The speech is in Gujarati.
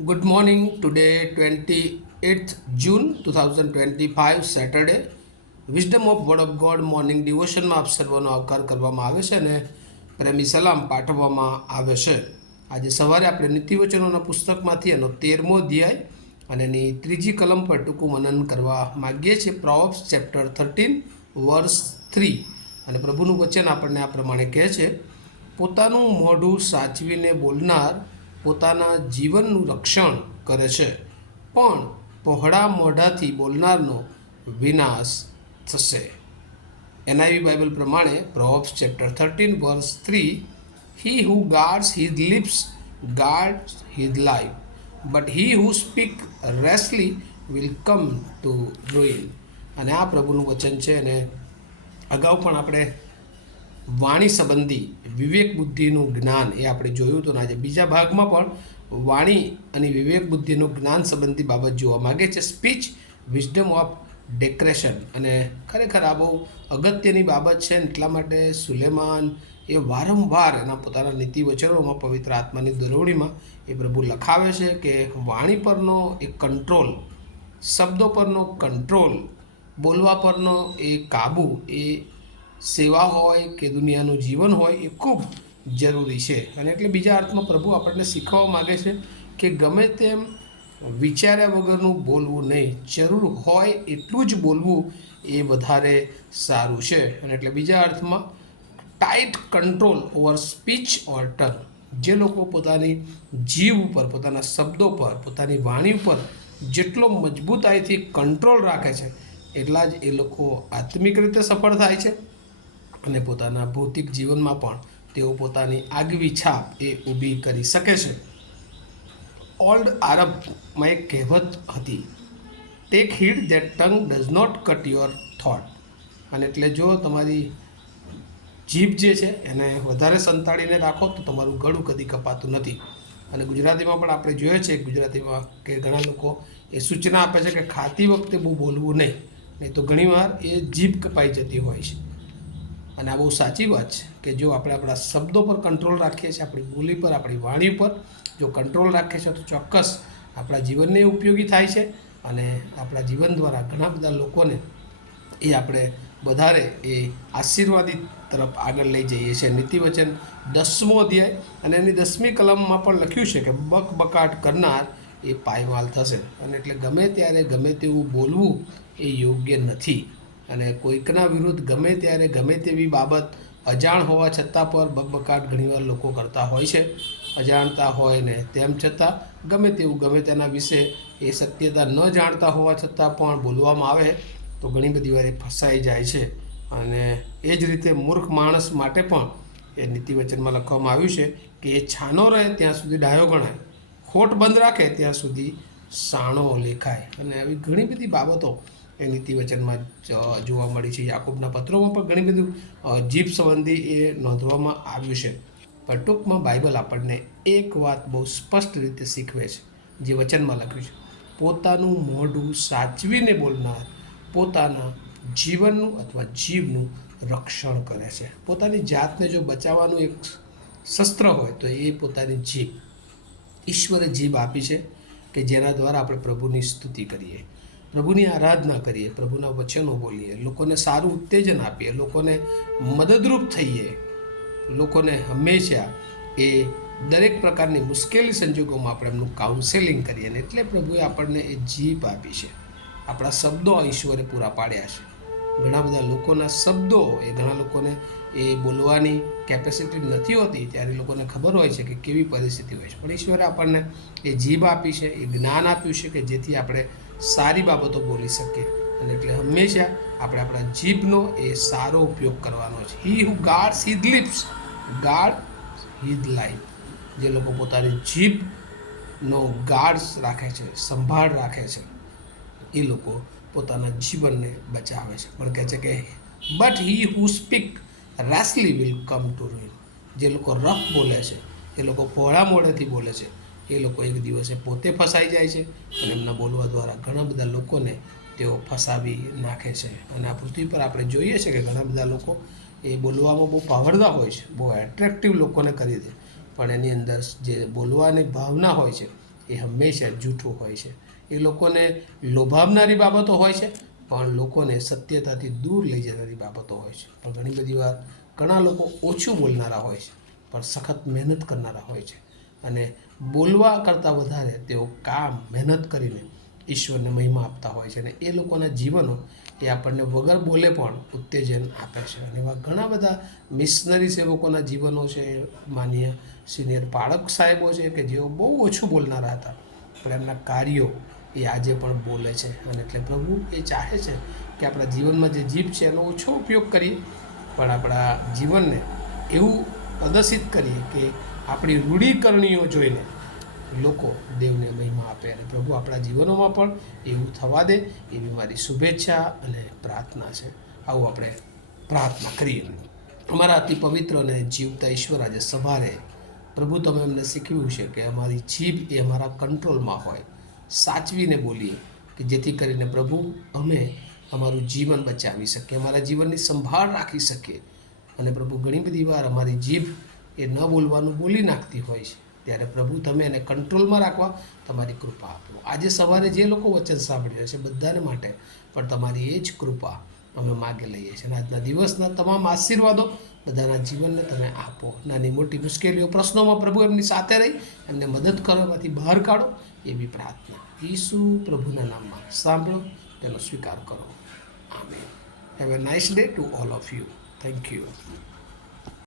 Good morning. Today, 28th June 2025, Saturday. Wisdom of word of God morning ડિવોશનમાં આપ સર્વનો આવકાર કરવામાં આવે છે અને પ્રેમી સલામ પાઠવવામાં આવે છે. આજે સવારે આપણે નીતિવચનોના પુસ્તકમાંથી એનો 13મો અધ્યાય અને એની ત્રીજી કલમ પર ટૂંકું મનન કરવા માગીએ છીએ. પ્રોવર્બ્સ ચેપ્ટર 13 વર્સ 3. અને પ્રભુનું વચન આપણને આ પ્રમાણે કહે છે, પોતાનું મોઢું સાચવીને બોલનાર પોતાના જીવનનું રક્ષણ કરે છે, પણ પહોળા મોઢાથી બોલનારનો વિનાશ થશે. NIV બાઇબલ પ્રમાણે Proverbs chapter 13 verse 3, he who guards his lips guards his life, but he who speak rashly will come to ruin. અને આ પ્રભુનું વચન છે. અને અગાઉ પણ આપણે વાણી સંબંધી વિવેક બુદ્ધિનું જ્ઞાન એ આપણે જોયું હતું. આજે બીજા ભાગમાં પણ વાણી અને વિવેક બુદ્ધિનું જ્ઞાન સંબંધી બાબત જોવા માગે છે. Speech wisdom of discretion. અને ખરેખર આ બહુ અગત્યની બાબત છે. એટલા માટે સુલેમાન એ વારંવાર એના પોતાના નીતિ વચનોમાં પવિત્ર આત્માની દોરવણીમાં એ પ્રભુ લખાવે છે કે વાણી પરનો એ કંટ્રોલ, શબ્દો પરનો કંટ્રોલ, બોલવા પરનો એ કાબુ, એ સેવા હોય કે દુનિયાનું જીવન હોય એ ખૂબ જરૂરી છે. અને એટલે બીજા અર્થમાં પ્રભુ આપણને શીખવવા માગે છે કે ગમે તેમ વિચાર્યા વગરનું બોલવું નહીં, જરૂર હોય એટલું જ બોલવું એ વધારે સારું છે. અને એટલે બીજા અર્થમાં ટાઈટ કંટ્રોલ ઓવર સ્પીચ ઓર ટંગ. જે લોકો પોતાની જીવ ઉપર, પોતાના શબ્દો પર, પોતાની વાણી ઉપર જેટલો મજબૂતાઈથી કંટ્રોલ રાખે છે એટલા જ એ લોકો આત્મિક રીતે સફળ થાય છે અને પોતાના ભૌતિક જીવનમાં પણ તેઓ પોતાની આગવી છાપ એ ઊભી કરી શકે છે. ઓલ્ડ આરબમાં એક કહેવત હતી, take heed that tongue does not cut your thought. અને એટલે જો તમારી જીભ જે છે એને વધારે સંતાડીને રાખો તો તમારું ગળું કદી કપાતું નથી. અને ગુજરાતીમાં પણ આપણે જોઈએ છે ગુજરાતીમાં કે ઘણા લોકો એ સૂચના આપે છે કે ખાતી વખતે બહુ બોલવું નહીં તો ઘણીવાર એ જીભ કપાઈ જતી હોય છે. અને આ બહુ સાચી વાત છે કે જો આપણે આપણા શબ્દો પર કંટ્રોલ રાખીએ છીએ, આપણી બોલી પર, આપણી વાણી પર જો કંટ્રોલ રાખીએ છીએ તો ચોક્કસ આપણા જીવનને ઉપયોગી થાય છે અને આપણા જીવન દ્વારા ઘણા બધા લોકોને એ આપણે વધારે એ આશીર્વાદિત તરફ આગળ લઈ જઈએ છીએ. નીતિવચન 10મો અધ્યાય અને એની 10મી કલમમાં પણ લખ્યું છે કે બકબકાટ કરનાર એ પાયમાલ થશે. અને એટલે ગમે ત્યારે ગમે તેવું બોલવું એ યોગ્ય નથી. અને કોઈકના વિરુદ્ધ ગમે ત્યારે ગમે તેવી બાબત અજાણ હોવા છતાં પણ બકબકાટ ઘણીવાર લોકો કરતા હોય છે. અજાણતા હોય ને તેમ છતાં ગમે તેવું ગમે તેના વિશે એ સત્યતા ન જાણતા હોવા છતાં પણ બોલવામાં આવે તો ઘણી બધી વાર એ ફસાઈ જાય છે. અને એ જ રીતે મૂર્ખ માણસ માટે પણ એ નીતિવચનમાં લખવામાં આવ્યું છે કે એ છાનો રહે ત્યાં સુધી ડાયો ગણાય, ખોટ બંધ રાખે ત્યાં સુધી સાણો લેખાય. અને આવી ઘણી બધી બાબતો એ નીતિવચનમાં જોવા મળી છે. યાકૂબના પત્રોમાં પણ ઘણી બધું જીભ સંબંધી એ નોંધવામાં આવ્યું છે. પણ ટૂંકમાં બાઇબલ આપણને એક વાત બહુ સ્પષ્ટ રીતે શીખવે છે, જે વચનમાં લખ્યું છે, પોતાનું મોઢું સાચવીને બોલનાર પોતાના જીવનનું અથવા જીવનું રક્ષણ કરે છે. પોતાની જાતને જો બચાવવાનું એક શસ્ત્ર હોય તો એ પોતાની જીભ. ઈશ્વરે જીભ આપી છે કે જેના દ્વારા આપણે પ્રભુની સ્તુતિ કરીએ, પ્રભુની આરાધના કરીએ, પ્રભુના વચનો બોલીએ, લોકોને સારું ઉત્તેજન આપીએ, લોકોને મદદરૂપ થઈએ, લોકોને હંમેશા એ દરેક પ્રકારની મુશ્કેલી સંજોગોમાં આપણે એમનું કાઉન્સેલિંગ કરીએ. ને એટલે પ્રભુએ આપણને એ જીભ આપી છે. આપણા શબ્દો ઈશ્વરે પૂરા પાડ્યા છે. ઘણા બધા લોકોના શબ્દો એ ઘણા લોકોને એ બોલવાની કેપેસિટી નથી હોતી, ત્યારે લોકોને ખબર હોય છે કે કેવી પરિસ્થિતિ હોય છે. પણ ઈશ્વરે આપણને એ જીભ આપી છે, એ જ્ઞાન આપ્યું છે કે જેથી આપણે સારી બાબતો બોલી શકીએ. અને એટલે હંમેશા આપણે આપણા જીભનો એ સારો ઉપયોગ કરવાનો છે. He who guards his lips guard his life. જે લોકો પોતાની જીભનો ગાર્ડ્સ રાખે છે, સંભાળ રાખે છે, એ લોકો પોતાના જીવનને બચાવે છે. પણ કહે છે કે but he who speak rashly will come to ruin. જે લોકો રફ બોલે છે, એ લોકો પહોળા મોઢેથી બોલે છે, એ લોકો એક દિવસે પોતે ફસાઈ જાય છે અને એમના બોલવા દ્વારા ઘણા બધા લોકોને તેઓ ફસાવી નાખે છે. અને આ પૃથ્વી પર આપણે જોઈએ છીએ કે ઘણા બધા લોકો એ બોલવામાં બહુ પાવરદાર હોય છે, બહુ એટ્રેક્ટિવ લોકોને કરી દે, પણ એની અંદર જે બોલવાની ભાવના હોય છે એ હંમેશા જૂઠું હોય છે. એ લોકોને લોભાવનારી બાબતો હોય છે, પણ લોકોને સત્યતાથી દૂર લઈ જનારી બાબતો હોય છે. પણ ઘણી બધી વાર ઘણા લોકો ઓછું બોલનારા હોય છે, પણ સખત મહેનત કરનારા હોય છે. અને બોલવા કરતાં વધારે તેઓ કામ મહેનત કરીને ઈશ્વરને મહિમા આપતા હોય છે. અને એ લોકોના જીવનો એ આપણને વગર બોલે પણ ઉત્તેજન આપે છે. અને એવા ઘણા બધા મિશનરી સેવકોના જીવનો છે, માનીય સિનિયર પાળક સાહેબો છે કે જેઓ બહુ ઓછું બોલનારા હતા, પણ એમના કાર્યો એ આજે પણ બોલે છે. અને એટલે પ્રભુ એ ચાહે છે કે આપણા જીવનમાં જે જીભ છે એનો ઓછો ઉપયોગ કરીએ, પણ આપણા જીવનને એવું પ્રદર્શિત કરીએ કે આપણી રૂઢિકરણીઓ જોઈને લોકો દેવને મહિમા આપે. અને પ્રભુ આપણા જીવનોમાં પણ એવું થવા દે, એવી મારી શુભેચ્છા અને પ્રાર્થના છે. આવું આપણે પ્રાર્થના કરીએ. અમારા અતિ પવિત્ર અને જીવતા ઈશ્વર, આજે સવારે પ્રભુ તમે અમને શીખવ્યું છે કે અમારી જીભ એ અમારા કંટ્રોલમાં હોય, સાચવીને બોલીએ, કે જેથી કરીને પ્રભુ અમે અમારું જીવન બચાવી શકીએ, અમારા જીવનની સંભાળ રાખી શકીએ. અને પ્રભુ ઘણી બધી વાર અમારી જીભ એ ન બોલવાનું બોલી નાખતી હોય છે, ત્યારે પ્રભુ તમે એને કંટ્રોલમાં રાખવા તમારી કૃપા આપો. આજે સવારે જે લોકો વચન સાંભળી રહ્યા છે બધાને માટે પણ તમારી એ જ કૃપા અમે માગે લઈએ છીએ. અને આજના દિવસના તમામ આશીર્વાદો બધાના જીવનને તમે આપો. નાની મોટી મુશ્કેલીઓ, પ્રશ્નોમાં પ્રભુ એમની સાથે રહી એમને મદદ કરો, એમાંથી બહાર કાઢો, એવી પ્રાર્થના ઈસુ પ્રભુના નામમાં સાંભળો, તેનો સ્વીકાર કરો. Amen. Have a nice day to all of you. Thank you.